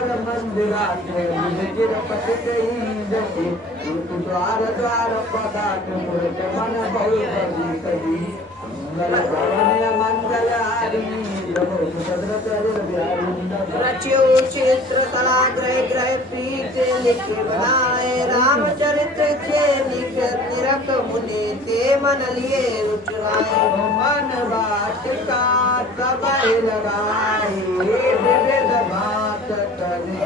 द्वार मंदिरात गिर पतित जति द्वार द्वार पदार्थ मूर्त मन बहु कभी कभी मंगल भवन मंगल रच्यो क्षेत्र तला ग्रह ग्रह प्रीत लिखे बनाए रामचरित्र के लिख तिरक मुनि ते मन लिए रुचराए मन बाट का तब लगाए विविध बात करे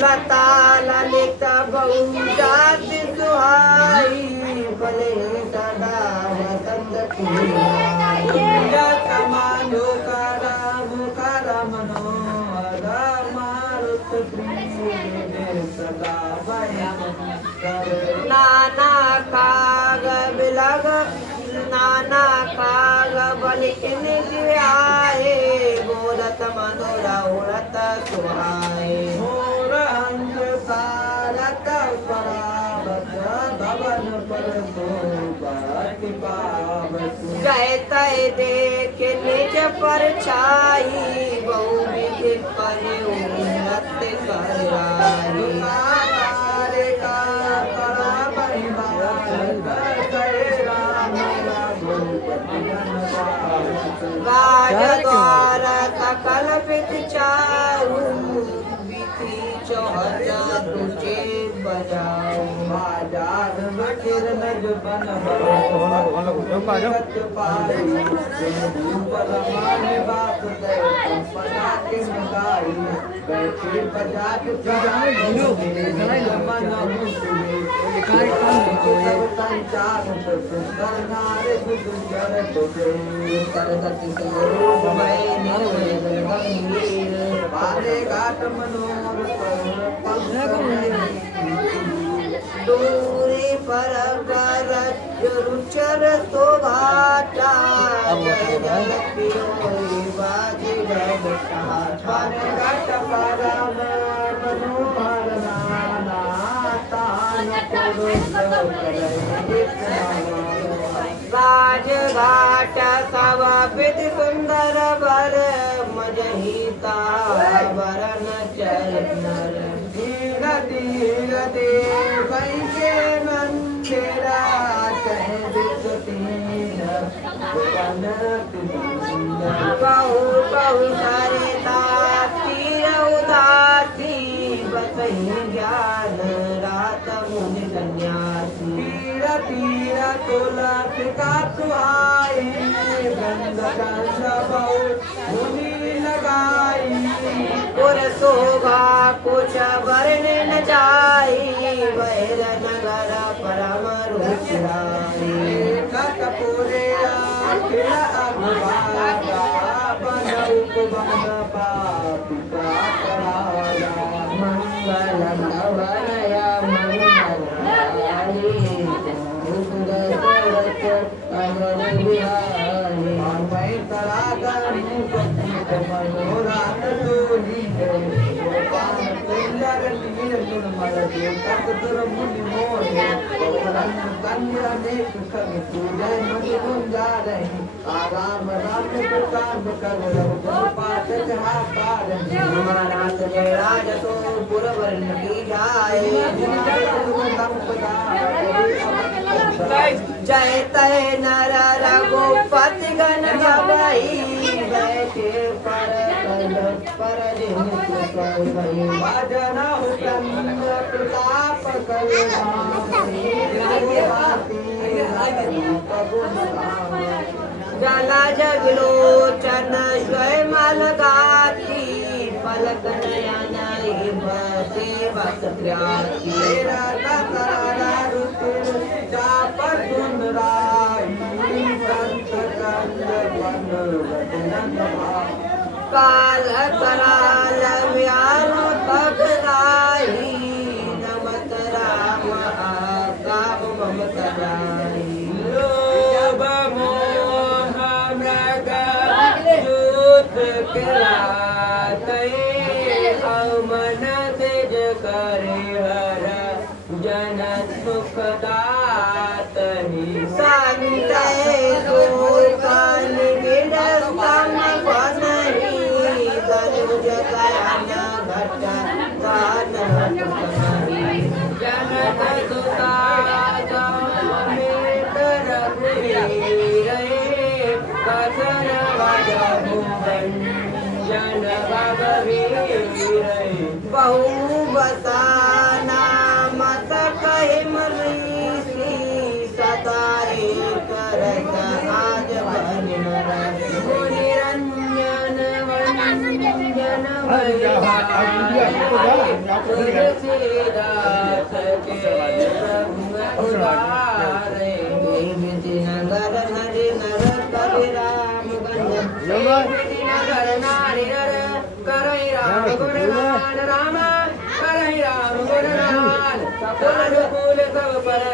लता ललित बहु जाति सुहाई भले सदा वसंत की मानो करम करम नो मारुत प्रिय सदा नाना काग बिलग नाना काग बलिकिन आए गोरत मनोरा उड़त सुहाए मोर हंस सारत परावत भवन पर सोबति पावत गए तय देख निज पर छाई बहु विधि पर उन्नत कराई राजद्वार कल्पित चाऊ विधि चौहता तुझे बजाऊ आजाद बचिर नज बन बात पटाके मगाई बैठे बजात घाट मनोर दूरी पर रुचर शोभाटा घाट पाराम मनोहर नाना राजघाट सब विधि सुंदर बर मजहीता वरन चरनर धीर धीर देव के मंदिरा कह विश्वतीन कहु कहु सरिता तीर उदासी बतही ज्ञान रात मुनि सन्यासी तीर तीर तुलसी का सुहाई गंध गंध बहु मुनि लगाई पुर शोभा कुछ वर्ण न जाई वैर नगर परम रुचिराई कटपुरे अखिल अभिभागा बनौक बन पापिका कराया मंगल नवनया मंगलारी मुकुद सरत अमर बिहारी मैं तरागर मुकुट मनोरात जोली गोपाल सुंदर नील गुणमल देवता तुर मुनि मोहे पवन कन्या में सुखम पूजय मुनि गुंजा रही आराम राम प्रकार कर रघु पाठ जहाँ पार महाराज जय राज तो पुरवरण की जाए जय तय नर रघुपति गण गवई बैठे पर भजन प्रताप जला जगलोचन स्वयं लगाती पलक नयन सेवक प्रियाती काल कराल व्याल पगराई नमत राम आकाम ममत जाई लोभ मोह मृग दूत कराते अमन तेज करे हर जन सुखदातहि संतय जगन घट कान नहीं जनक सुता में रघुवीर कसन वजहु जन भगवीर बहु बसाना मत कहिम ऋषि सताए करत आज निरंजन वंजन तुलसीदास के उदारे नर हरि नर कवि राम नगर नारी नर करई राम गुणगान राम करई राम गुणगान अनुकूल सब पर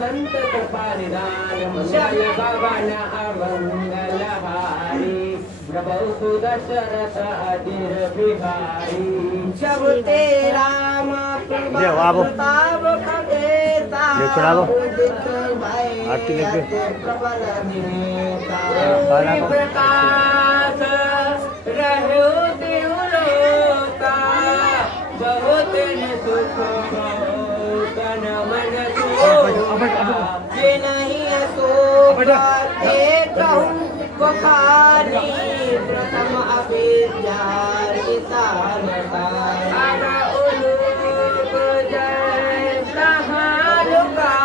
संत कृपा निदान जय पवन अमंगल हारी प्रभु सुदशरथ अधीर बिहारी जब ते राम प्रताप खगेता उदित भय प्रबल निमेता प्रकाश रहो देवलोका बहुत सुख तन मन नहीं अशोका बखानी प्रथम अविद्या उलूक जय सहालुकाने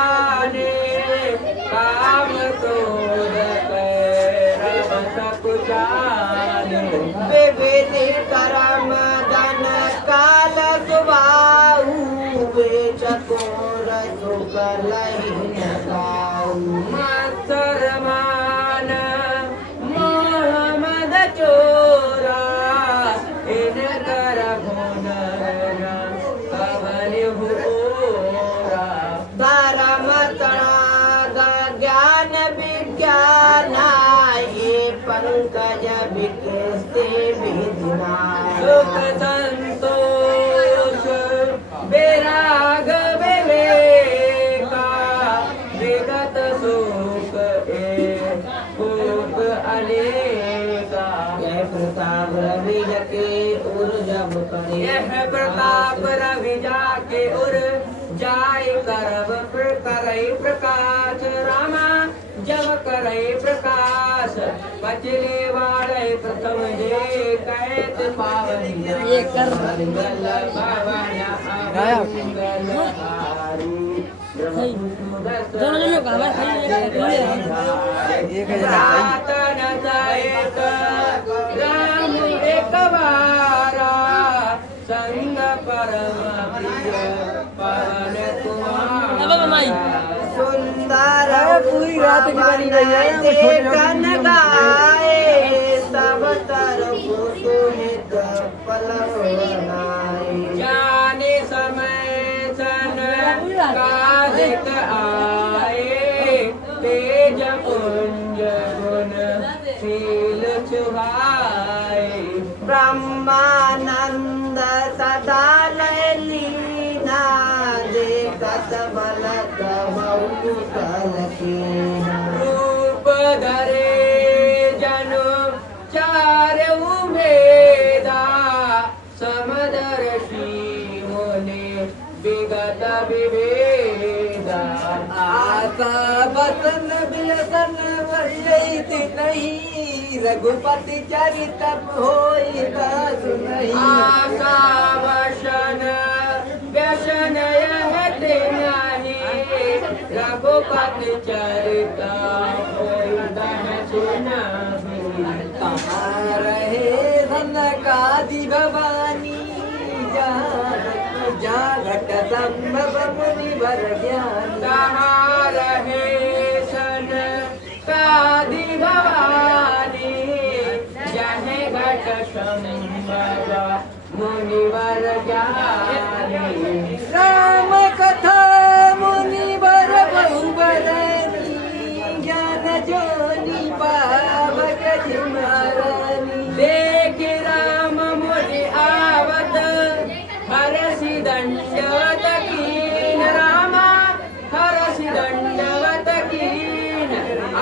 काम तोड़ रव सकुचाने विविधि करम धन काल सुबाहु वे चकोर सुख लही न गाऊ मत्सर मान मोहम्मद चोरा इन कर भुनर कवन होरा धर्म तड़ा ज्ञान विज्ञान ये पंकज विकसे विधिना सुख संतोष बेराग विवेका विगत सुख भूख अनेका यह प्रताप रवि के उर जब करे यह प्रताप रवि जाके उर जाय करब करई प्रकाश रामा जब करई प्रकाश बचले वाले प्रथम जे कैत पावनी ये कर मंगल भवन मंगल हारी दोनों कहवा राम एक बारा संग परम प्रिय पवन कुमार सुंदर पूरी रात की बारी कन गाए सब तरफ सुनित पलवनाए जाने समय सन कादिक आए तेज पुंज गुण शील छुहाए ब्रह्मानंद सदा लीना देखत बल कहु कल रूप धरे जनु चार उमेदा समदर्शी मुनि विगत विवेदा आशा बसन बिलसन वही नहीं रघुपति चरित होई दास नहीं आशा वसन व्यसन हटे नहीं रघुपति चरित होई दास नहीं कहाँ रहे धनकादि भवानी जागट संभव मुनिवर ज्ञान कहाँ रहे सन कादि भवानी जहे घट संभव मुनिवर ज्ञानी राम कथा मुनिवर बहुबरनी ज्ञान जोनि पावक जिमरनी देख राम मुनि आवत हरसि दंडवत कीन रामा हरसि दंडवत कीन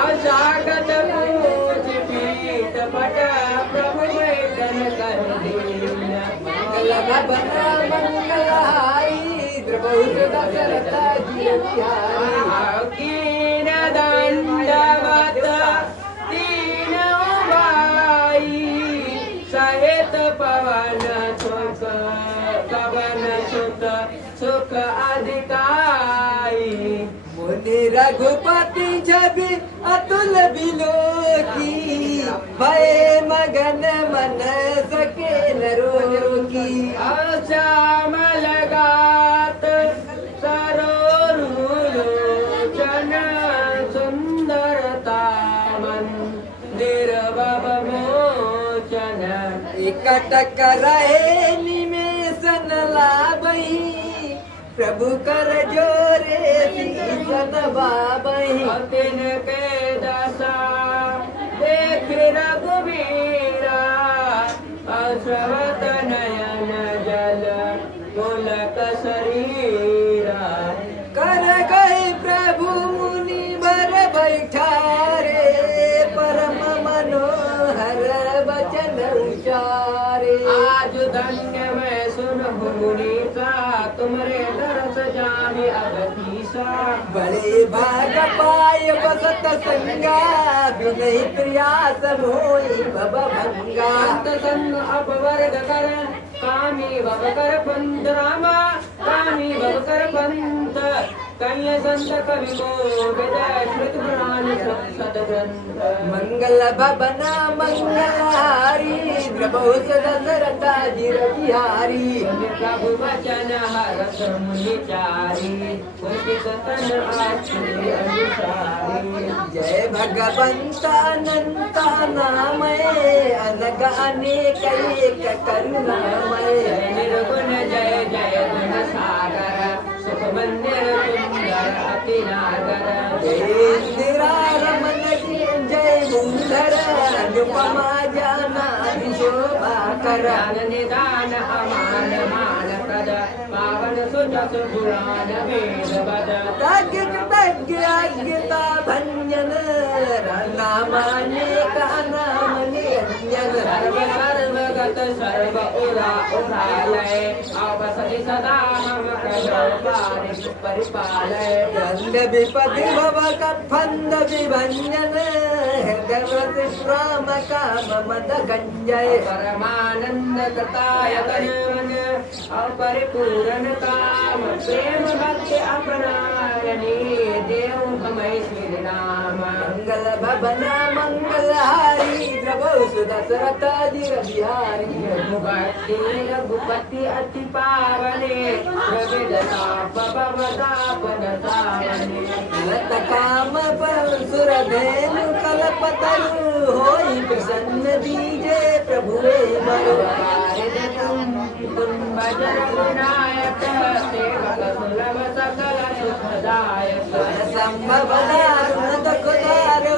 अजागत पूज पीठ पट प्रभु वेदन कर बना मंगलहारी द्रौपदी दशरथ जी बिहारी कीन दंडवत तीन बाई सहित पवन सुत सुख अधिकारी मुनि रघुपति छवि अतुल बिलोकी भय मगन मन सके न रोकी श्याम लगात सरोरुलोचन सुंदरता मंदिर बब मोचन इकटक रहे निमेषन लाभई प्रभु कर जोरे शीसन बाबई तिन के दशा देख रघुवीरा अश्रवत नयन जल पुलक शरीरा कर गए प्रभु मुनि बर बैठारे परम मनोहर वचन उचारे आज धन्य मैं सुन मुनि का तुम्हारे दरस जाने अगतीसा बड़े भाग पाए बसत संगा विनय प्रयास मोई भव भंगा अंत संग अपवर्ग कर कामी भव कर पंथ रामा कामी भव कर पंथ कन्य संत कवि को विजय श्रुत पुराण सदग्रंथ मंगल भवना मंगलहारी प्रभु दशरथ जी बिहारी प्रभु वचन हरत मुनिचारी उचित तन आश्रय अनुसारी जय भगवंत अनंत नामय अनग अनेक एक करुणामय निर्गुण जय जय गुण सागर सुख मंदिर सुंदर अति नागर इंदिरा रमन जय मुंदर अनुपमा जाना शोभा कर निदान अमान मान प्रद पावन सुजस पुराण वेद बद तज्ञता भंजन नामाने का नाम निरंजन सर्व सर्वगत सर्व उरा उरालय अवसति सदा हम परिपालय दंड विपद भव कफंद विभंजन हृदय श्राम काम मद गंजय परमानंद कृताय तन अपरिपूर्ण काम प्रेम भक्ति अपनायनी देव समय श्री नाम मंगल भवना मंगलहारी प्रभु दशरथ जी बिहारी भक्ति रघुपति अति पावने लत काम पर सुर धेनु कल्पतरु होई प्रसन्न दीजे प्रभु मरु भजन विनायक सेवक सुलभ सकल सुखदायक संभव दारुण खुदारू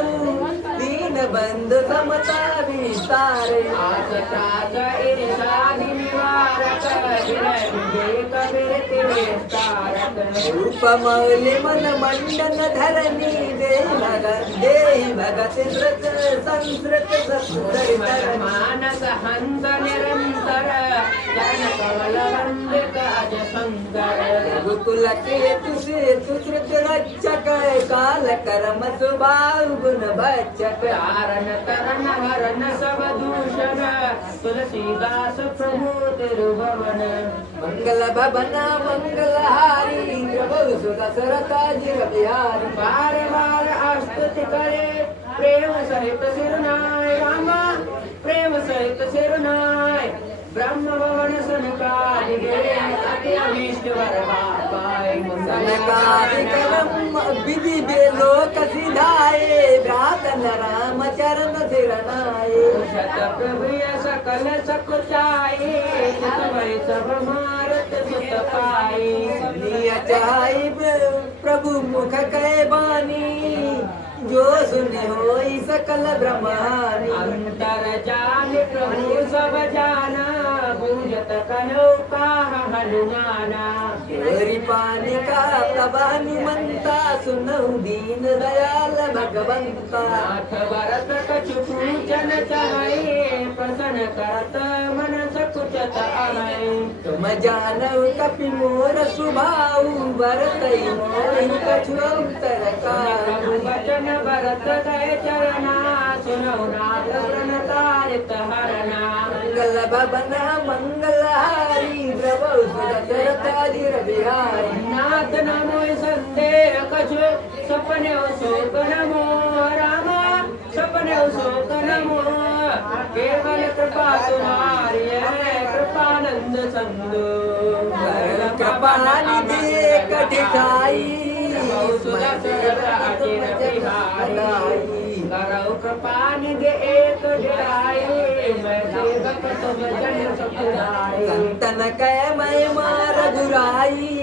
दीन बंधु समता विस्तार आस ताज ईर्षादि निवारक विनय विवेक विरति विस्तारक रूप मौलि मन मंडन धरनी देहि भगत व्रत संस्कृत सत्तर मानस हंस निरंतर जन कमल वंदित अज शंकर रघुकुल केतु सेतु श्रुत रक्षक काल कर्म स्वभाव गुण भक्षक तारण तरण हरण सब दूषण तुलसीदास प्रभु तिरुभवन मंगल भवना मंगलहारी प्रभु दशरथ जी बिहारी बार बार स्तुति करे प्रेम सहित सिरनाय रामा प्रेम सहित सिरनाय ब्रह्म भवन सनकादि अति अभीष्ट वर पाए सनकादि कर्म विधि बेलोक सिधाए भ्रातन राम चरण सिरनाए शत प्रभु सकल सकुचाए चित भय सब मारत सुत पाए चाहे प्रभु मुख कै बानी जो सुने होई सकल ब्रह्मानी अंतर जान प्रभु सब जाना पूजत कहो काह हनुमाना तेरी पानी का प्रभानी मनता सुनऊ दीन दयाल भगवंता नाथ भरत कछु पूजन चाहे प्रसन्न करत मन सकुचत अहै जानव कपि मोर सुभाऊ भरतई मोहि कछु उत्तर काहू वचन भरत दय चरना सुनौ नाथ प्रणतारित हरना मंगल भवन मंगलहारी द्रवौ सुदशरथाधिर बिहारी नाथ नमो संदेह कछु सपने शोक नमो रामा सपने शोक नमो केवल कृपा तुम्हारी है कृपानंद संदो कृपा निधि कटिकाई करौ कृपा निधि एक ढाई मैं सेवक तुम जन सपुराई संतन कै महिमा रघुराई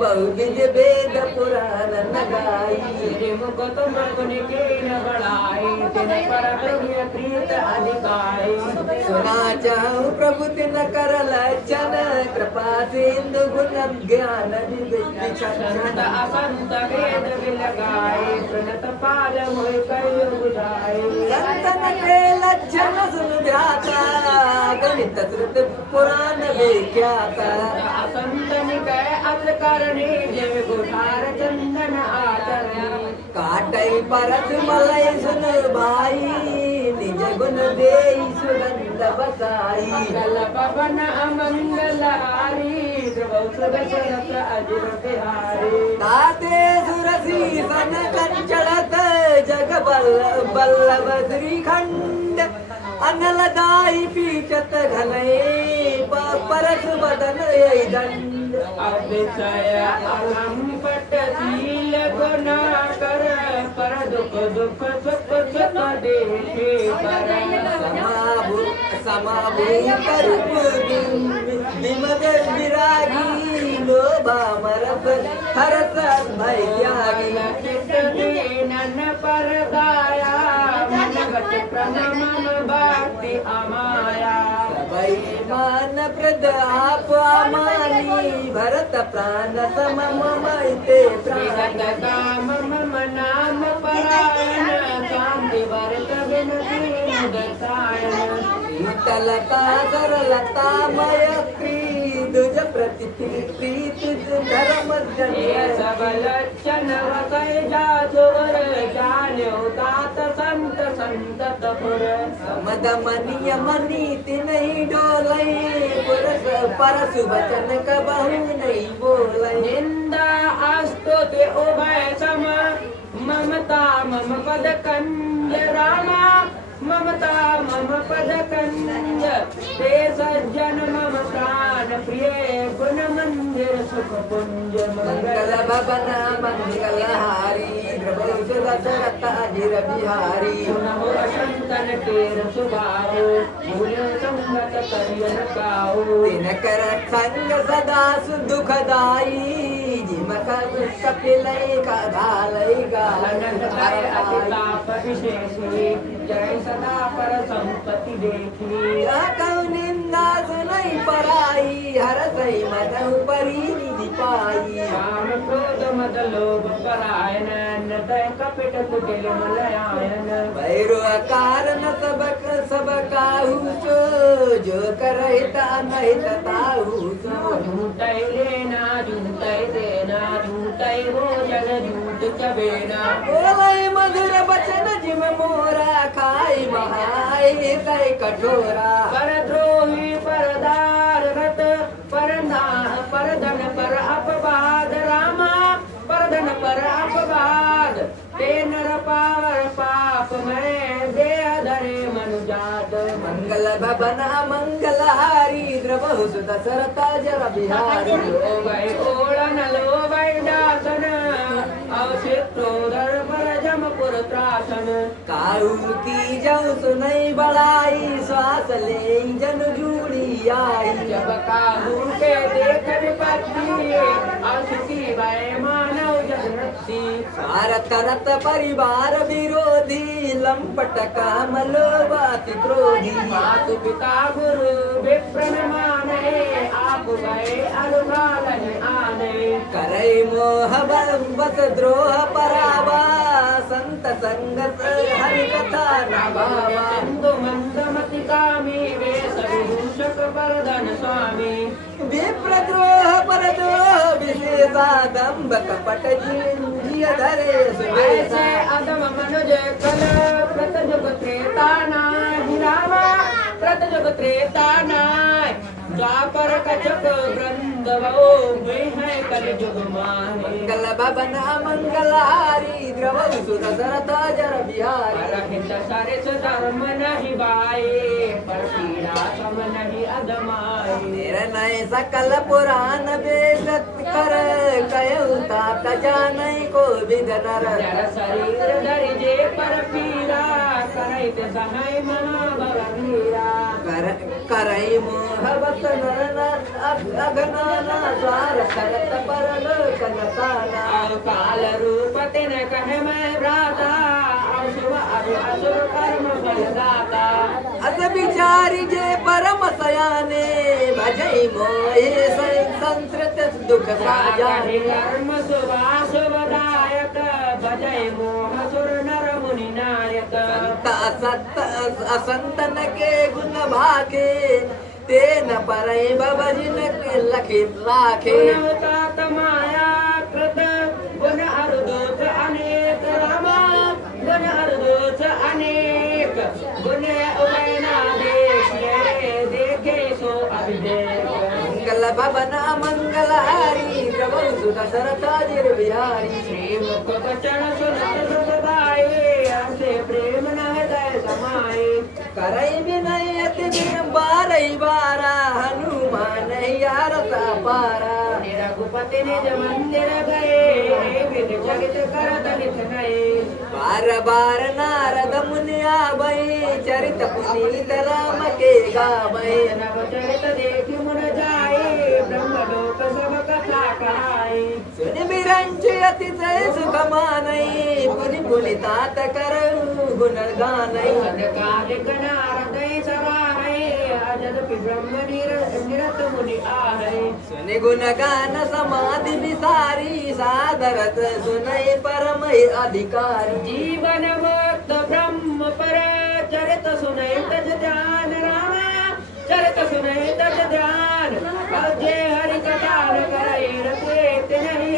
बहुविध वेद पुराण नगाई श्री मुख तुम गुण के न बढ़ाई तिन पर प्रीत अधिकारी सुना चाहूं प्रभु तिन कर लक्षण कृपा सिंधु गुण ज्ञान संत असंत वेद विलगाए प्रणत पाल मोहि कयो बुझाए संतन के लक्षण सुन ध्याता गणित श्रुत पुराण विख्याता असंत निकय अस करणी देव गुठार चंदन आचरण काटई परस मलय सुन भाई निज गुण देई सुगंध बसाई गल पवन अमंगल हारी ध्रुव सुदशरथ अजिर बिहारी ताते सुरसी सन कंचड़त जग बल्लभ श्रीखंड अनलदाई पीचत घनई परस बदन दंड अभिषय अलंपट शील गुना कर पर दुख दुख सुख सुख देखे पर समाभू करूप विमद विरागी लोभा मरस हरस भय त्यागी चित दीनन पर दाया मन गत प्रणमम भक्ति अमाया सबई मान प्रद आप अमानी भरत प्राण समम मैते प्राण विगत काम मम नाम परायण शांति भरत विनती दसायन शीतलता सरलता मय क्रीदुज प्रति प्रीत धर्म ये सब लक्षण वकै जासुवर जान्यो तात संत संतत पुर मद मनिय मनीति नहीं डोलई पुरस परसु वचन कबहु नहीं बोलई निंदा अस्तुति उभय सम ममता मम पद कंज रामा ममता मम पद कंज ते सज्जन मम प्राण प्रिय गुण मंदिर सुख पुंज मंगल भवन मंगलहारी प्रभु दशरथ अजिर बिहारी सुनहु असंतन केर सुभाओ भूल संगत करियन काओ दिनकर संग सदा सुदुखदाई जिमक कपिलई का घालई अनंत भय गालन अतिताप विशेषी जय सदा पर संपत्ति देखी कहु निंदा सुनई पराई हरसई मदहु परी निधि पाई काम क्रोध मद लोभ पलायन नृदय कपट कुटिल मलयायन भैरो कारण सब काहू जो करहिता नहीं ताहू झूठै लेना झूठै देना झूठै भोजन झूठ चबेना बोलई मधुर बचन जिम मोरा खाई बहाई कई कठोरा पर द्रोही परदार रत परधन पर अपवाद रामा परधन पर अपवाद ते नर पावर पाप में देह धरे मनुजात मंगल भवन मंगलहारी द्रवहु सुत सरता जर बिहारी लो भय ओळन लो भय दासन अवशिष्टोदर पर जमपुर त्रासन काहू की जऊ सुनई बड़ाई श्वास ले जन जूड़ी आई जब काहू के देख विपत्ति असुखी भय मानव जगती भारत रत परिवार विरोधी लंपट काम लोभाति क्रोधी मातु पिता गुरु विप्र माने आप गए अनुकालन आने करई मोह बस द्रोह परावा संत संगत हरि कथा नाभावा सिंधु मंदमति कामी वेश विभूषक वरदन स्वामी विप्रद्रोह परद्रोह विशेषा दंभ कपट जिय धरे ऐसे सुवेशा अदम मनुज कल प्रतजुग त्रेता नाहि रामा प्रतजुग त्रेता नाहि द्वापर कचक वृंदवो हुए हैं कलयुग माहि मंगल भवन मंगलहारी द्रवौ सुर दशरथ जर बिहारी परहित सरिस धर्म नहीं बाए पर पीड़ा सम नहीं अदमाए निर्णय सकल पुराण वेद कर कयउ तात जानै को विद नर जर शरीर धरिजे पर पीड़ा करैत सहाय महाबलवीरा करई मोहवत नरना अगनाना द्वार करत परल कनताना काल रूप तिन कह मैं भ्राता अशुभ असुर कर्म फलदाता अस विचारी जे परम सयाने भजई मोहे संतृत दुख साजाने कर्म शुभाशुभदायक भजय मोह सुर नर मुनि नायक असत असंतन के गुण भाके तेन परई बबजिन लखी लाखे तात माया कृत गुण अर्दोत अनेक रामा गुण अर्दोत अनेक गुण उबैना देखे सो अभिदेख मंगल भवन मंगलहारी प्रभु सुत दशरथ जिर बिहारी श्री मुख बचन सुनत सुखदाई ऐसे प्रेम न हृदय समाए करई विनय अति दिन बारई बारा हनुमान यार पारा रघुपति निज मंदिर गए विध जगत कर दलित नए बार बार नारद मुनि आबई चरित पुनीत राम के गावई नव चरित देखि मुन जाए ब्रह्मलोक सब कथा कहाई सुन बिरंच अति जय सुख मानई पुनि पुनि तात करऊ गुण गानई कालिक नारद सवाहै अजद ब्रह्म निरत मुनि आहै सुनि गुण गान समाधि विसारी सादरत सुनई परम अधिकारी जीवन मुक्त ब्रह्म पर चरित सुनय तज ध्यान रामा चरित सुनय तज ध्यान जे हरि कथान करई रते तिनहि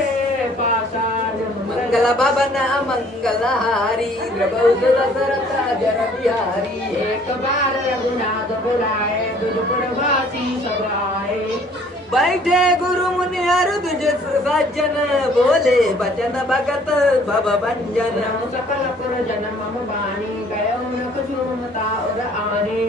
पासान मंगल भवन मंगलहारी प्रभु दशरथ जर बिहारी एक बार रघुनाथ बुलाए दुर्गुणवासी सब आए बैठे गुरु मुनि अरु तुझ सज्जन बोले बचन भगत भव भंजन सकल पुर जन मम बाणी गयो न कछु मता उर आने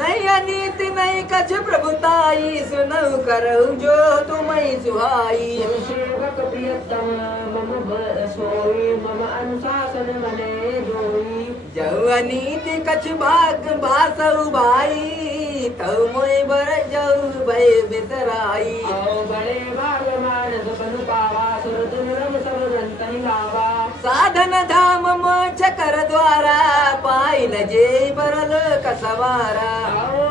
नहीं अनीति नहीं कछ प्रभुताई सुनऊ करऊ जो तुम्हें सुहाई सेवक प्रियतम मम सोई मम अनुशासन मने जोई जऊ अनीति कछ भाग भासऊ भाई तऊ मोय बर जऊ भय बिसराई आओ बड़े भाग मानस बनु पावा सुर दुर्लभ सब जंतहि लावा साधन धाम मोक्ष कर द्वारा पाई न जे बरल कसवारा आओ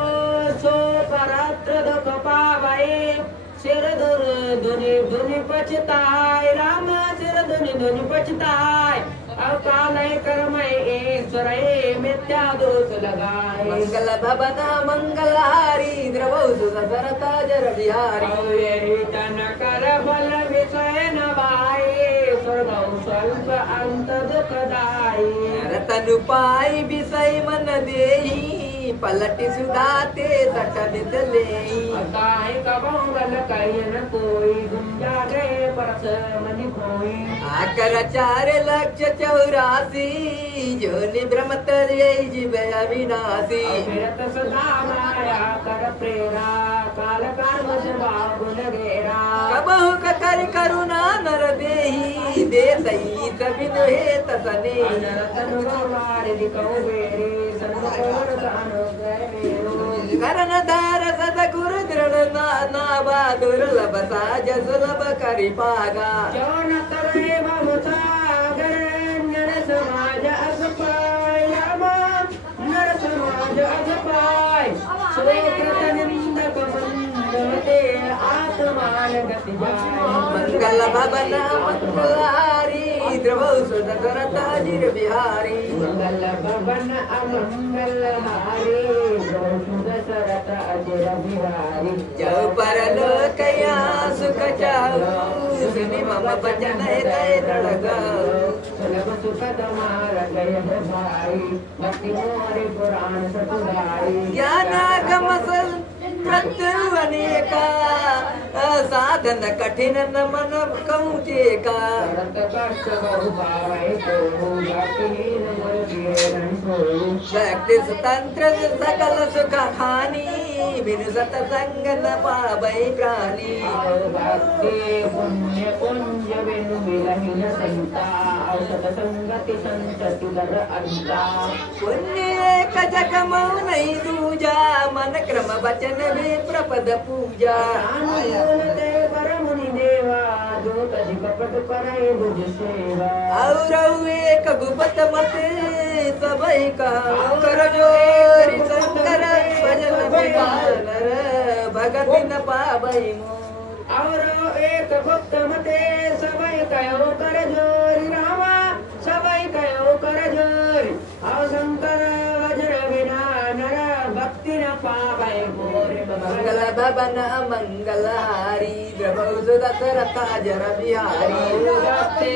सो परात्र दुख पावै सिर धुर धुनि धुनि पछताय राम सिर धुनि धुनि पछताय अकालय कर्मय ईश्वरय मिथ्या दोष लगाए मंगल भवन मंगलहारी द्रवौ सुदशरथ जर बिहारी तन कर फल विषय न भाई स्वर्गौ स्वल्प अंत दुखदाई रतनु पाई विषय मन देही पलटि सुधाते सकलित लेई काहे कबहु बल कहिय न कोई गुंजा गए परस मनि खोई आकर 4 लक्ष 84 जोनि भ्रमत जीव अविनाशी फिरत सदा माया कर प्रेरा काल कर्म स्वभाव गुण घेरा कबहु कर करुणा नर देही दे सही सबिन हेत सने रतन गवार दिखौ बेरे संतोर अनुग्रह मेरो करण धार सद गुरु दृढ़ नाभा दुर्लभ साज सुलभ करि पागा जो न करे ममता गर नर समाज अस पाय रामा नर समाज अस पाय सुकृत निंदक मंदते आत्मान गति जाय मंगल भवन मंगलहारी द्रवौ सुदशरथ अजिर बिहारी मंगल भवन अमंगल हारी दशरथ अजिर बिहारी जय परलोक या सुख चाहु सुनि मम बचन हृदय धड़काऊ सुलभ सुख तुम्हारा गय है भाई भक्ति मोरे पुराण सतुदाई ज्ञानागम प्रत्यु अनेका साधन कठिन न मन कौचे का करत कष्ट बहु पावै तो भक्तिहीन मोर जिये नहीं सोई शक्ति तंत्र सकल सुख हानि बिनु सतसंग न पावै प्राणी भक्ति पुण्य पुंज बिनु मिलहि न संता औषध संगति संतति दर अंता पुण्य एक जग मऊ नहीं दूजा मन क्रम वचन भी प्रपद पूजा ते परमुनि देवा जो तज कपट करे बुझ सेवा और एक गुपत मत सबई का कर जोरि शंकर भजन बिहार भगत न पावै मोर और एक भक्त मते सबई कयो कर जोरी रामा सबई कयो कर जोरी और शंकर वज्र बिना नर भक्ति न पावै मोर मंगल भवन मंगल हारी द्रवौ सुदशरथ अजर बिहारी भक्ति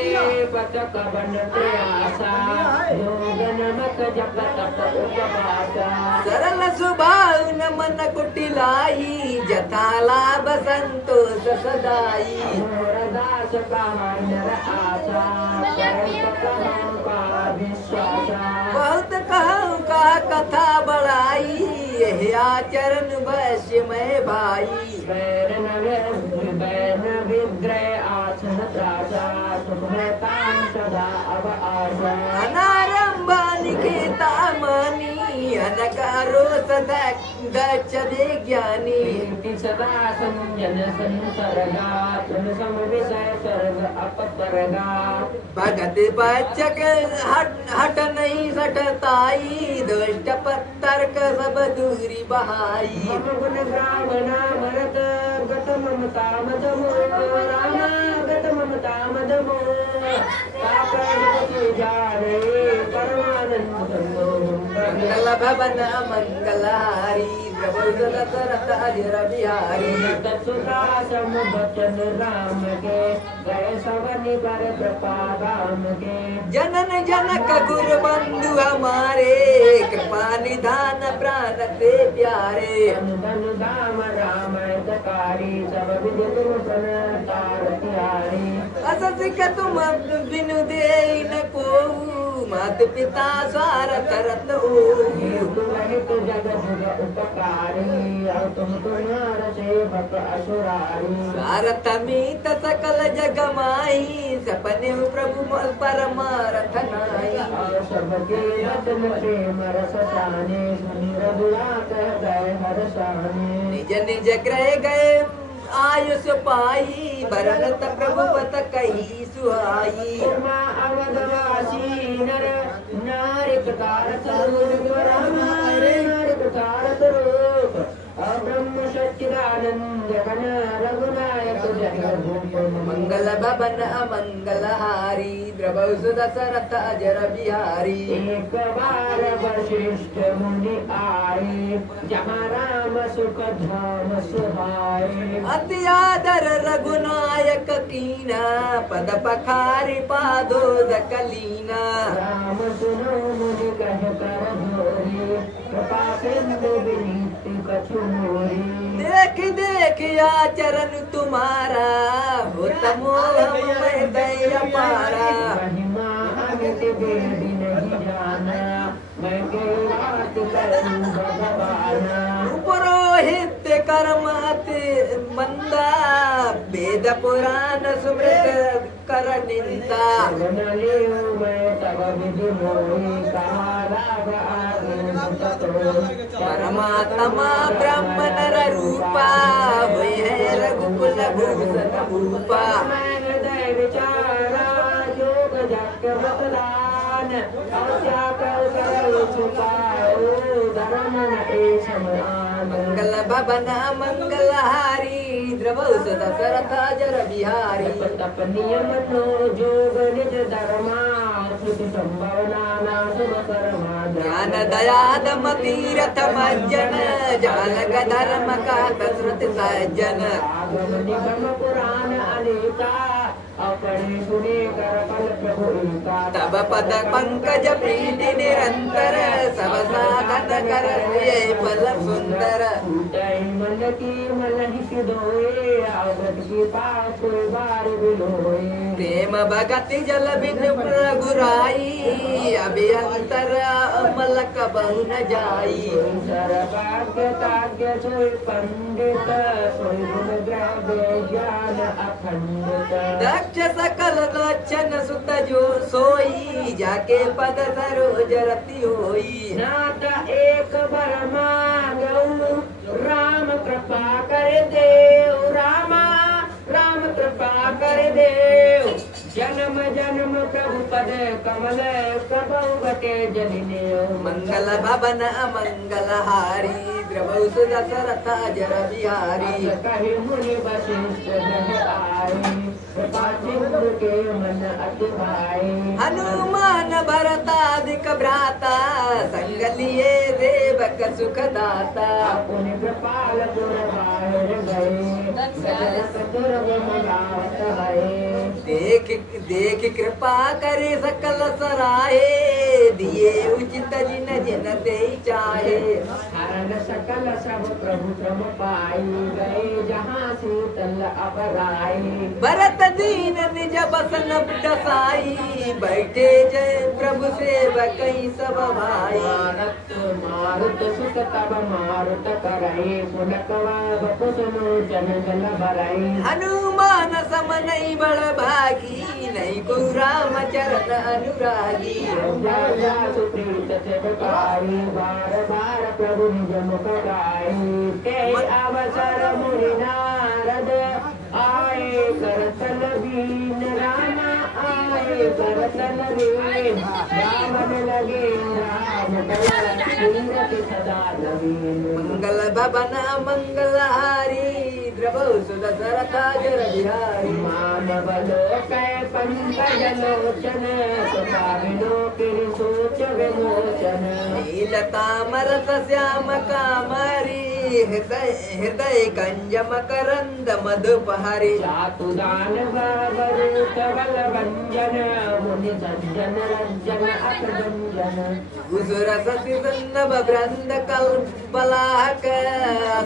पतक बन प्रयासा योग नमक जप तप उपवासा सरल स्वभाव न मन कुटिलाई जथा लाभ संतोष सदाई मोर दास का नर आशा करत कहूँ का विश्वासा बहुत कहूँ का कथा बढ़ाई यह आचरण वैश्य में भाई बैर न विद्रय आसन त्रासा सुखतां सदा अब आशा अनारंभ निकेता मनी अनकारो सदा दक्ष विज्ञानी कीर्ति सदा संजन संसर्गा तुम सम विषय सर्ग अपसर्गा भगत बचक हट नहीं सटताई दुष्ट पत्तर्क सब दूरी बहाई मम गुण ग्राम नाम रत गत ममता मदमो रामा गत ममता मदमो तापति जाने परमानंद मंगल भवन मंगल हारी द्रवौ सुदशरथ अजर बिहारी सुता सम बचन राम के गए सवनि पर कृपा राम के जनन जनक गुरु बंधु हमारे कृपा निधान प्राण से प्यारे धन धाम राम दकारी सब विधि तुम प्रणतार प्यारी अससिक तुम बिनु दे न को मात पिता स्वार्थ रत हो रहित जग जुग उपकारी और तुम तुम्हार सेवक असुरारी स्वार्थ मीत सकल जग माही सपने प्रभु परमारथ नाई और सबके वचन प्रेम रस साने सुनि रघुरा कह गए हर साने निज निज ग्रह गए आयुष पाई भरत प्रभु पत कही सुहाई उमा अवधवासी नर नारी प्रकार स्वरूप रामा नारी प्रकार स्वरूप ब्रह्म सच्चिदानंद घन रघुनायक जगद्रूप मंगल भवन अमंगल हारी द्रवौ सुदशरथ अजर बिहारी एक बार वशिष्ठ मुनि आए जहाँ राम सुख धाम सुहाए अति आदर रघुनायक कीना पद पखारी पादोद कलीना राम सुनो मुनि कह कर जोरी कृपा सिंधु विनीत कछु मोरी देख देख आचरण तुम्हारा होत मोह में दया पारा महिमा अमित वेद नहीं जाना मैं के बात करूं भगवाना पुरोहित कर्माति मंदा वेद पुराण सुमृत कर निंदा न लियो मैं तब विधि मोहि कहा राग परमात्मा ब्रह्म नर रूपा हुए है रघुकुल भूषण भूपा हृदय विचारा योग जग बतलान क्या कर छुपाओ धर्म न समान मंगल भवन मंगलहारी द्रवौस दशरथ जर बिहारी तप नियम नो जोग निज धर्मा श्रुति संभावना शुभ कर्मा ज्ञान दयादम तीरथ मज्जन जाल धर्म का कसरत सज्जन आगम निगम पुराण अनेका अपने सुने कर पल प्रभु एका तब पद पंकज प्रीति निरंतर सब साधन कर ये पल सुंदर मन की मन हित दोए आवत की पाप कोई बार बिलोए प्रेम भगति जल बिन प्रगुराई अभियंतर अमलक बहु न जाई सर्वाग्य ताग्य सोई पंडित सोई गुण द्रव्य ज्ञान अखंडित दक्ष सकल लक्षण सुत जो सोई जाके पद सरोज रति होई नाथ एक बर मांगऊ राम कृपा कर देव रामा राम कृपा कर देव जन्म जन्म प्रभु पद कमल प्रभु बटे जलिने मंगल भवन मंगलहारी द्रवौस दशरथ जर बिहारी कहि मुनि वशिष्ठ जन आए पाचिंद्र के मन अति भाई हनुमान भरतादिक भ्राता संग लिए देवक सुख दाता पुण्य कृपाल गुर बाहर गए दुर्ग मगावत है देख देख कृपा करे सकल सराहे दिए उचित जिन जिन ते चाहे हरण सकल सब प्रभु क्रम पाई गए जहाँ शीतल अपराई भरत दीन निज बसन दसाई बैठे जय प्रभु सेवक सब भाई मारत मारुत सुत तब मारुत करई पुनकवा बपुसनो जन जल भराई हनुमान सम नहीं बड़ भागी नहीं को राम चरण अनुरागी सुप्रीत सेवकाई बार बार प्रभु निज मुख गाई ते अवसर मुनि नारद आए करतल बीन राम आए करतल बीन रावण लगे राम तीरथ सदा नवीन मंगल भवन मंगलहारी द्रवौस दशरथ जर बिहारी मानव लोक पंकज लोचन सुखाविनो किरि सोच विमोचन नीलतामरस श्याम कामरी हृदय कंज मकरंद मधुपहरी चातुदान बाबरूप बल भंजन मुनि सज्जन रंजन अकगंजन उसुर सति सन्नभ वृंद कल्पलाहक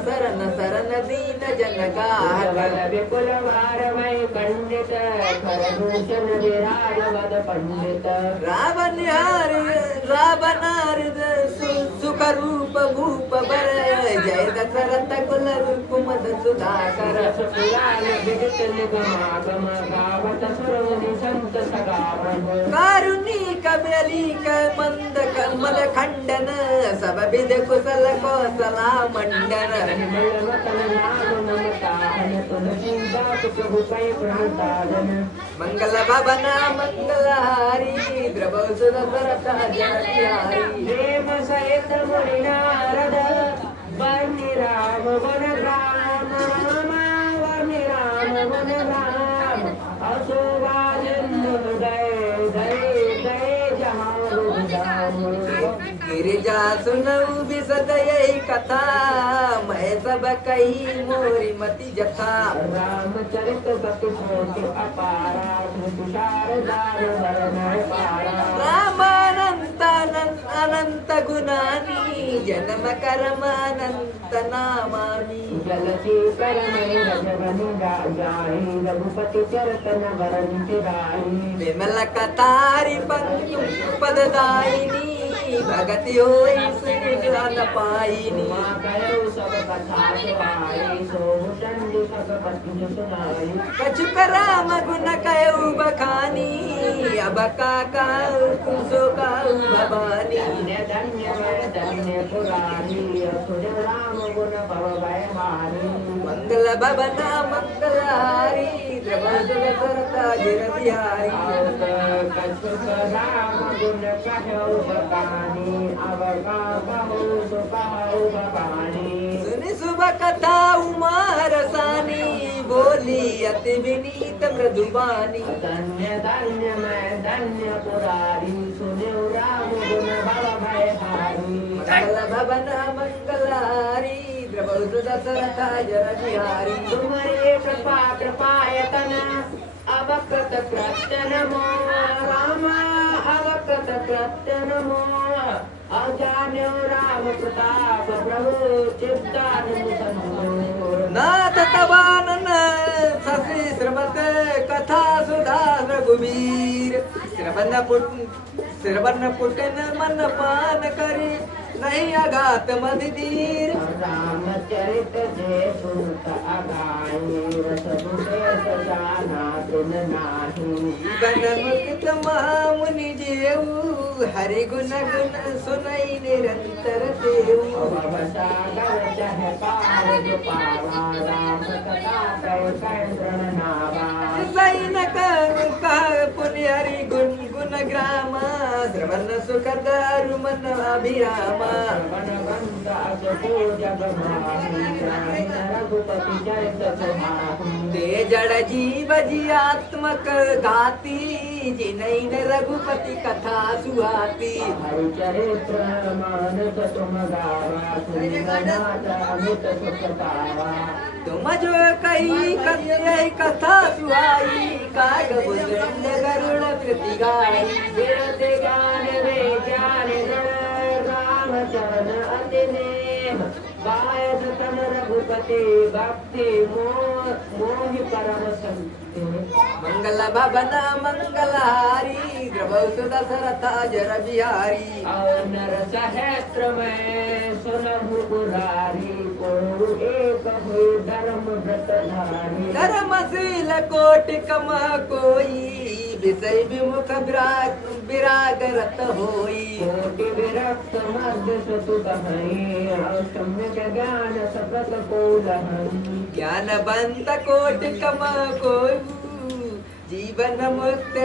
शरण शरण दीन जनकाहक बल विपुल वारमय पंडित खरभूषण विराज वद पंडित रावणार सुख रूप भूप बर जय दशरथ कुल कुमद सुधाकर पुराण विदित निगमागम गावत सुरमुनि संत सगावन कारुणिक बलिक मंद कमल खंडन सब विध कुशल कौशला मंडन निर्मल मतन नाम ममताहन तुलसीदास प्रभु पै प्रणतादन मंगल भवन मंगलहारी द्रवौस दशरथ जर बिहारी प्रेम सहित मुनि नारद वर्णि राम वन राम वर्णि राम वन राम अशोभाजन हृदय दय दय जहाँ गिरिजा सुनऊ बिसद यही कथा मैं सब कही मोरी मति जथा रामचरित सति सोच अपारा तुषार दार वरण पारा रामानंत अनंत गुणानी जन्म कर्म अनंत नामानी जलसी करमय रजवनि जाहि रघुपति चरतन वरण तिराहि विमल कतारि पंक्ति पददायिनी भगति होई सुन पाइनी माँ कहो सब कथा सुहाई सो चंडी सब पत्नी सुनाई कछुक राम गुण कयऊ बखानी अब काका कुसो काऊ भवानी धन्य पुरानी असुर राम गुण भव भय हारी मंगल भवन मंगलहारी द्रवौस दशरथ जर बिहारी कछुक राम गुण कहो बखानी अब का कहो सो कहो बखानी सुनि कथा उमा रसानी बोली अति विनीत मृदुबानी धन्य धन्य मैं धन्य पुरारी सुने राम गुण भव भय हारी मंगल भवन मंगलहारी द्रवौ दशरथ जर बिहारी तुम्हारे कृपा कृपायतन अवकृत कृत्य नमो रामा अवकृत कृत्य नमो अजान्यो राम प्रताप प्रभु चित्तानंद संतो नाथ तवानन शशि श्रवत कथा सुधा रघुवीर श्रवण पुटन मन पान करी नहीं अघात मदिदीर रामचरित जय सुत अगाई रस जाना तुम नाही गणमुक्त महामुनि जेऊ हरि गुण गुण सुनई निरंतर देऊ भवसागर चह पार जो पावा राम कथा कैंद्र नावा सैन कह पुण्य हरि गुण गुण ग्राम श्रवण सुख दारु मन अभिराम वन बंद असो जग माही रघुपति चरित सुहाही ते जड़ जीव जियात्मक गाती जिनैन रघुपति कथा सुहाती हरिचरित्र मानस तुम गावा सुनिनाथ अमित सुख पावा तुम जो कही कथा सुहाई काग बुद्ध गरुड़ कृति गाई गिरत गान में ज्ञान राम चरण अति नेम बायस तन रघुपति भक्ति मोहि परम संति मंगल भवन मंगलहारी द्रवौ दशरथ जर बिहारी और नर सहस्त्र में सुनहु मुरारी को एक हुई धर्म व्रत धारी धर्मशील कोटि कम कोई विषय विमुख विराग रत होई कोटि विरक्त मध्य सतु कहीं सम्यक ज्ञान सपत को लहन ज्ञानवंत कोटि कम कोई जीवन मुक्त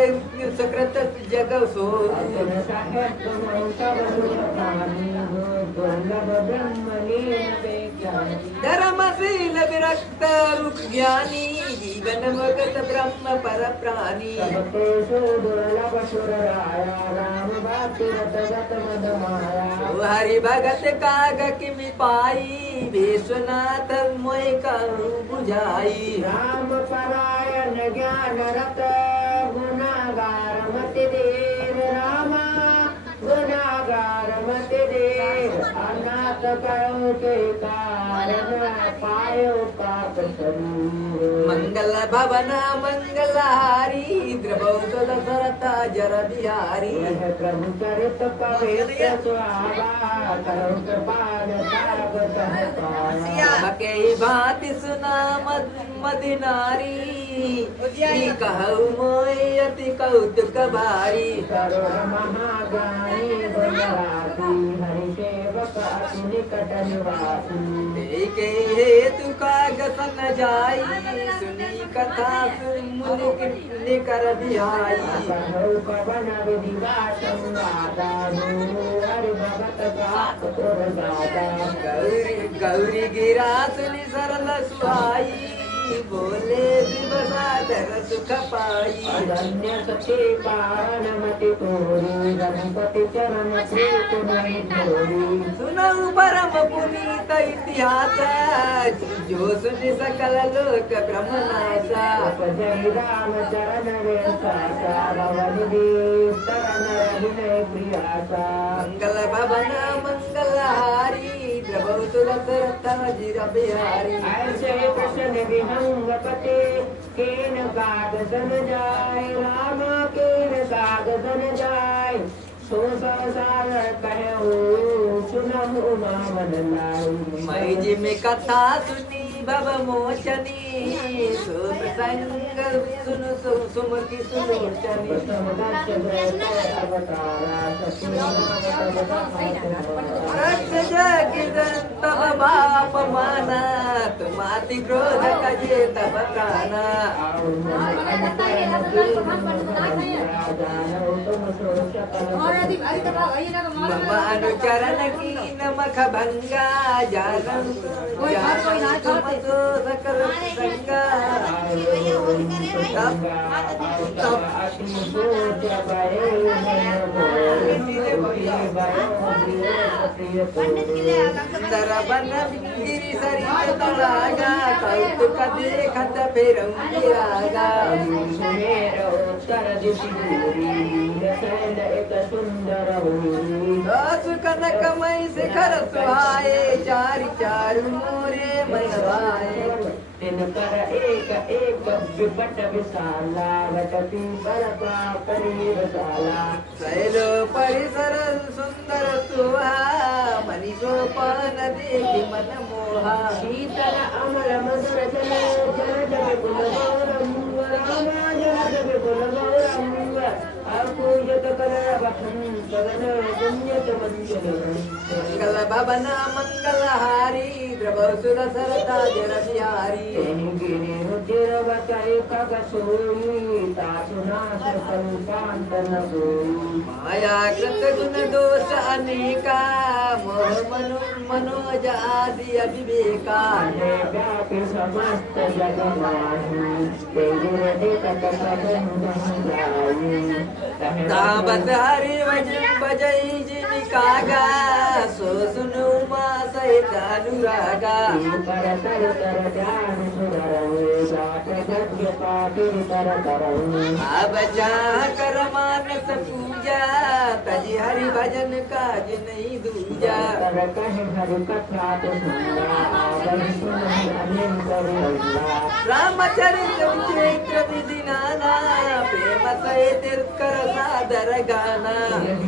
सुकृत जग सो अतुल सहस्त्र महतव सुरतानी दुर्लभ ब्रह्मलीन विज्ञानी धर्मशील विरक्त रुख ज्ञानी जीवन मुक्त ब्रह्म पर प्राणी सबतेषु दुर्लभ सुर राया राम भक्ति रत गत मद माया हरि भगत काग किमि पाई विश्वनाथ मोय कहूँ बुझाई राम परायण ज्ञान रत गुनागार मति देव रामा गुनागार मति देव अनाथ करो के कारण पायो पाप शरीर मंगल भवन मंगलहारी द्रवौ दशरथ जर बिहारी यह प्रभु चरित पवित्र सुहावा करो कृपाल ताप सह पाया मके भांति सुना मदिनारी कहु मोय अति कौतुक भारी करुण महाज्ञानी बलराती हरि सेवक अति निकट निवासी देखे हेतु काग सन जाई सुनी कथा मुनि कर बिहाई कहु पवन विधि वाचन गाता हरि भगत गात तुर गाता गौरी गिरा सुनि सरल सुहाई बोले दिवसाधर सुख पाई अनन्य सती पावन मति तोरी रघुपति चरण प्रीत नहीं छोड़ी सुनऊ परम पुनीत इतिहास जो सुनि सकल लोक ब्रह्मनाशा जय राम चरण वेसासा भवन देव शरण विनय प्रियासा मंगल भवन मंगलहारी द्रवौ दशरथ जर बिहारी ऐसे प्रश्न विहंगपते केन काग सन जाय राम केन काग सन जाय सो संसार कहूँ सुनहु उमा मन लाई मैं जिम कथा सुनी भव मोचनी सुप्रसंग सुनु सुमुखी सुलोचनी रक्ष जगिदं तव बाप माना तुमाति क्रोध कजे तव प्राणा मम अनुचरण की नमख भंगा जागं तुमतो सकल संगा तरबन गिरि सरित तड़ागा कौतुक देखत फिरऊंगी रागा दस कनकमय शिखर सुहाए चारि चारु मोरे मन भाए कर एक एक विपट विशाला वटती बरपा परिवसाला शैलो परिसर सुंदर सुहा मणि सोपान देखि मन मोहा शीतल अमर मधुर जल जल जल कुलगौरम रामा जल जल कुलगौरम अपूजत कलरवहं सदन पुण्यत मंजलम् मंगल भवन मंगल हारी द्रवौ सुरसरता जर बिहारी गिरि रुचिर बचै कगसोई तासुनाश संकांतन सोई माया कृत गुण दोष अनेका मोह मनो मनोज आदि अविवेका व्यापी समस्त जग माही तेरे देखत सबन जाई ताबत हरि भजन बजई जीविका गा सो सुनु मा सहित अनुरागा पर तर तर ध्यान सुधरऊ जात यज्ञ पातिर तर करऊ अब चाह कर मानस पूजा तजी हरि भजन काज नहीं दूजा कर कहे हरि कथा तो सुना आवन सुन अनिल करुणा रामचरित चैत्र विधि नाना प्रेम सहित कर सादर गाना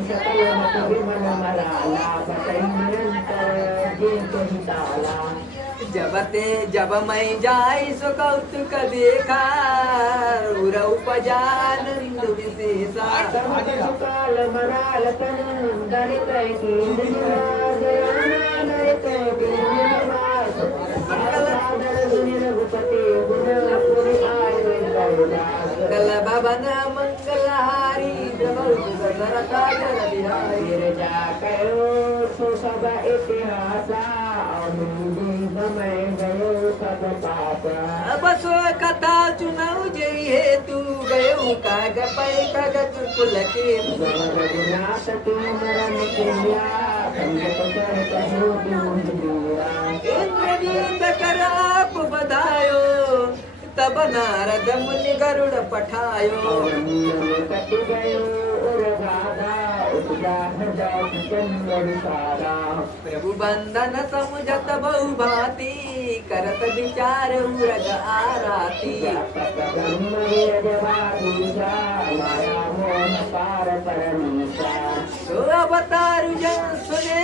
सकल मत मन मराला बतई निरंतर जीत हिताला जब मैं जाई सो कौतुक देखा रूर उपजानंद विशेषा काल मराल तन दरित की दरित मंगल भवन मंगल हारी सरता जर बिहारी जा करो सो सब इतिहास मैं गयो सब पाप बस कथा चुनाव जई हे तू गयो काग पै काग कुल के रघुनाथ तू मरण किया संगत कर कहो दूरिया इंद्रजीत कर आप बधायो तब नारद मुनि गरुड़ पठायो कट गयो और राधा उपजा हृदय चंद्र सारा प्रभु बंधन समुझत बहु भांति करत विचार उरग आराती सो अवतारु जन सुने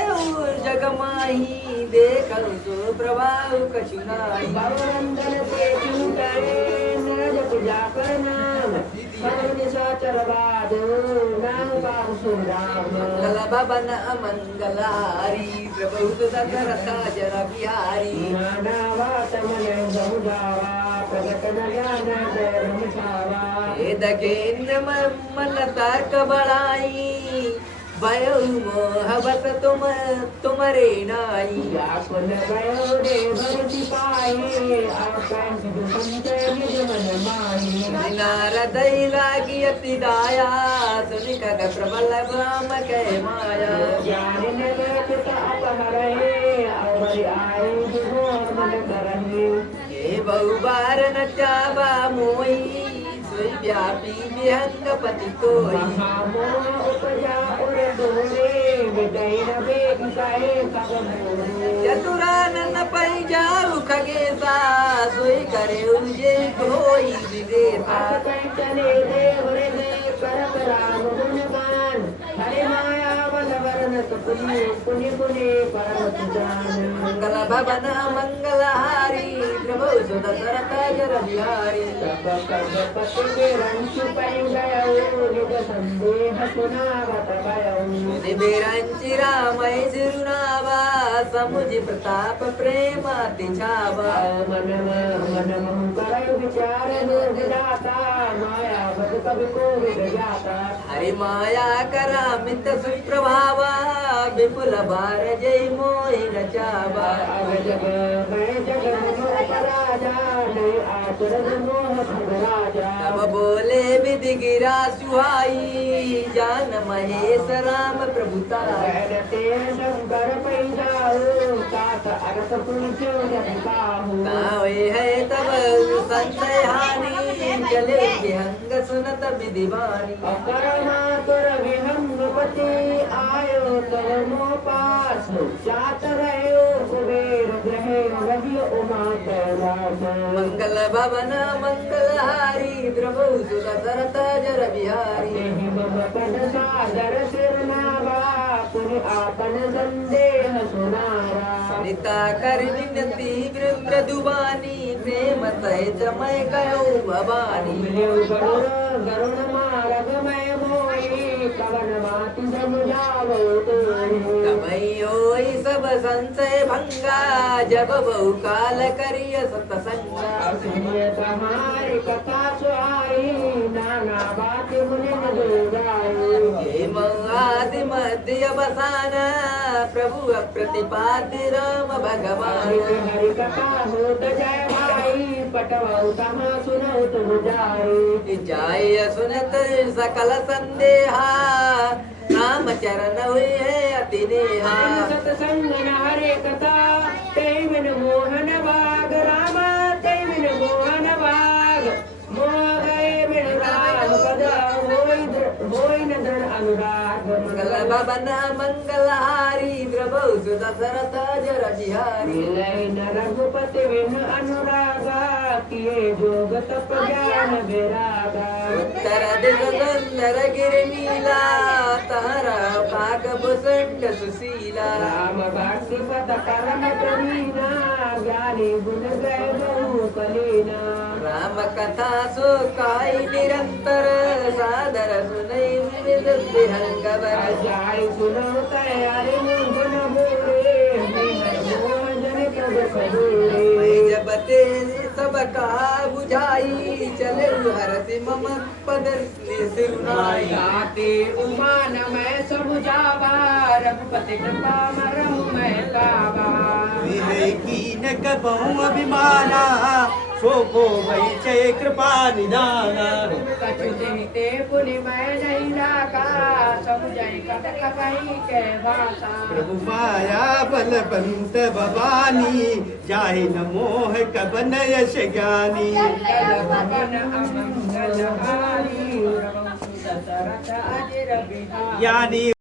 जग माही देखु सो प्रभाव कछु नाई मंगल भवन अमंगल हारी प्रभु दशरथ जर बिहारी वेद केंद्र मन तर्क बढ़ाई भयो मोह बस तुमरे नाई नारद लागी अति दाया सुनि खग प्रबल ब्रह्म के माया ये बहु बार न चावा मोई सोई व्यापी विहंग पति कोई चतुरानन पै जाऊ खगेसा सोई करे उजे कोई विदेसा हरे माया बल वरण दशरथ पुनि पुनि पुनि परम सुजान मंगल भवन मंगलहारी प्रभु सुत दशरथ जर बिहारी सब कर्मपति निरंशु पै गयो निज संदेह सुनावत भयो निबिरंचि रामय सिरुनावा समुझ प्रताप प्रेम तिछावा मन मन कर विचार निर्विदाता माया बद कवि को विजाता हरि माया करामित सुप्रभावा विपुल भार जय मोहि नचावा जग मैं जग राजा ने आचर मोह राजा तब बोले विधि गिरा सुहाई जान महेश राम प्रभुताई कहते शंकर पैजाओ सात अरस पुण्य जगताहु तावे है तब संशय हानि चले विहंग सुनत विधिवाणी अकरमातुर विहंगपति आयो तव मो पास जात रहो कुबेर ग्रहे रवि उमा कैलास मंगल भवन मंगलहारी प्रभु सुत दशरथ जर बिहारी देहि मम पद सादर सिरनावा पुनि आपन संदेह सुनारा सरिता कर विनती वृत्र दुबानी प्रेम सहित मैं कहो भवानी गरुण मार्ग मैं मोई कवन माति समुझावो तोहि तबई होई सब संशय भंगा जब बहु काल करिय सतसंगा सुनिए तुम्हारी कथा सुहाई नाना बात मुनि न जाई हे आदि मध्य अवसान प्रभु प्रतिपाद्य राम भगवान हरि कथा होत जय भाई पटवाऊ तहाँ सुनो तुम जाई जाय सुनत सकल संदेहा राम चरण हुए है अति नेहा सतसंग न हरे कथा ते बिन मोहन बाग रामा ते बिन मोहन बाग मोह गए बिन राम पद होई न दृढ़ अनुराग मंगल भवन मंगलहारी प्रभु सुत दशरथ जर बिहारी मिलै न रघुपति बिन अनुरागा किए जोग तप ज्ञान विरागा उत्तर दिश सुंदर गिर नीला तारा पाक भुसंड सुशीला राम भक्ति पद परम प्रवीणा ज्ञानी गुण गए बहु कलीना राम कथा सो काई निरंतर सादर सुनई विविध विहंगवर जाय सुनो तैयारी गुण बोले मोहन कब सदूरे जब ते सब का बुझाई चले हरति मम पद सिरुनाई गाते उमान मैं सब जावा रघुपति कृपा मरहु मैं गावा कीन कबहु अभिमाना सो को भई चय कृपा निदाना कछु देते पुनि मैं नहीं लागा सब जय कटक कहीं के भाषा प्रभु माया बलवंत भवानी जाहि न मोह कबन यश ज्ञानी मंगल भवन अमंगल हारी दशरथ अजर बिहारी यानी